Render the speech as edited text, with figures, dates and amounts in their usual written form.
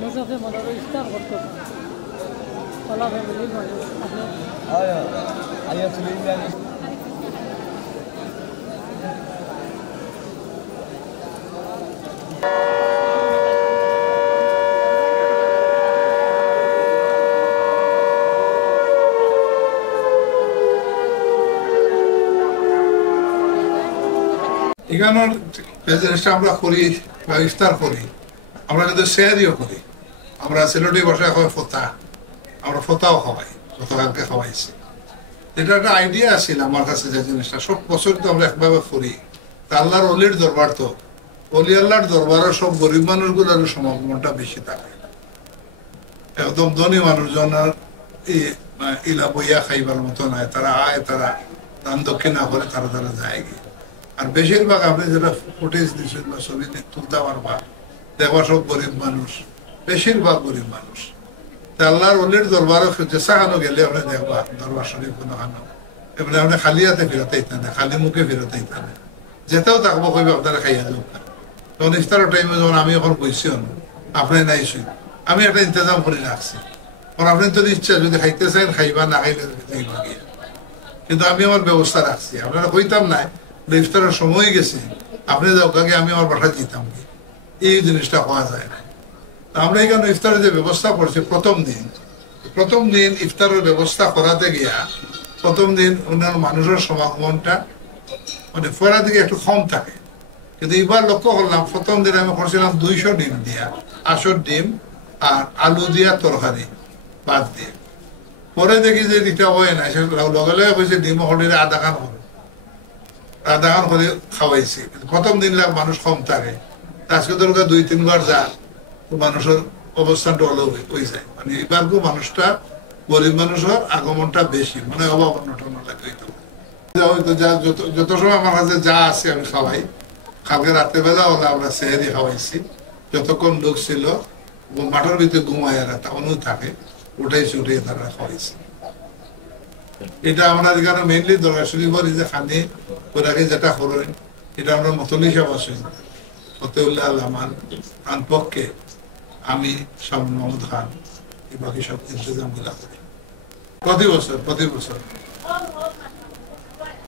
মানুষ আছে মনে হয় ইফতার করতে পারে ওলা ফ্যামিলির মানুষ আছে এখানের জিনিসটা আমরা করি বা ইফতার করি, আমরা কিন্তু শেয়ারিও করি। আমরা সিলেটি ভাষায় খাওয়াই ফোতা, আমরা ফোতাও খাওয়াই, গতকালকে খাওয়াইছি। এটা একটা আইডিয়া আছিল আমার কাছে, যে জিনিসটা সব বছর তো আমরা একভাবে করি। তা আল্লাহর অলির দরবার তো, অলি আল্লাহর দরবারও সব গরিব মানুষগুলোর সমাগমনটা বেশি থাকে। একদম ধনী মানুষজনের ইলা বইয়া খাইবার মতো নয়, তারা আয়, তারা দান দক্ষিণা করে তারা তারা যায় গিয়ে। আর বেশিরভাগ আপনি যেটা ফুটেজ দিচ্ছেন বা ছবি তুলতে পারবা, দেখবা সব গরিব মানুষ, বেশিরভাগ গরিব মানুষ। আল্লাহর অলির দরবারও যেসাখানো গেলে আপনি দেখবা, দরবার শরীফ কোনো খানো এবারে আপনি খালি হাতে ফেরত আইতে না, খালি মুখে ফেরত আইতে না, যেতেও থাকবো কইবে আপনারা খাইয়া যাও। তখন ইফতারের টাইমে যখন আমি এখন বইছি আপনি নাইছি, আমি একটা ইন্তজাম করে রাখছি। কারণ আপনি যদি ইচ্ছা যদি খাইতে চান খাইবা, না খাইলে যাইবা গিয়ে। কিন্তু আমি আমার ব্যবস্থা রাখছি, আপনারা কইতাম না ইফতারের সময় গেছে আপনি যাও কাকে, আমি আমার বাসা যেতাম, এই জিনিসটা হওয়া যায় না। আমরা এখানে ইফতারের যে ব্যবস্থা করছি প্রথম দিন ইফতারের ব্যবস্থা করাতে গিয়া প্রথম দিন অন্যান্য মানুষের সমাগমনটা মানে ফেরার দিকে একটু কম থাকে। কিন্তু এবার লক্ষ্য করলাম প্রথম দিন আমি করছিলাম 200 ডিম দিয়া, 80 ডিম আর আলু দিয়া তরকারি বাদ দিয়ে। পরে দেখি যে এটা হয় না, লগে লগে হয়েছে ডিম হলিরে আধা খান করে খাওয়াইছি। প্রথম দিন মানুষ কম থাকে, আজকে তো 2-3 বার যা মানুষের অবস্থানটা অলগ হয়ে যায়। মানে এবার মানুষটা গরিব মানুষের আগমনটা বেশি, মানে অভাব অনটন লাগে। হয়তো যত সময় আমার কাছে যা আছে আমি খাওয়াই। কালকে রাতের বেলা হলে আমরা সেহেরি খাওয়াইছি, যতক্ষণ লোক ছিল মাঠের ভিতরে ঘুমায় তখনও থাকে, উঠাইছি উঠিয়ে তারা খাওয়াইছি। এটা আমরা এখানে মেইনলি দরবার শরীফের যে খানি ওরাকে যেটা করেন, এটা আমরা মতলি সব আছেন ফতেউল্লাহ আমার আন পক্ষে আমি শাহ মোহাম্মদ খান এই বাকি সব ইন্তজাম গুলা করি প্রতি বছর।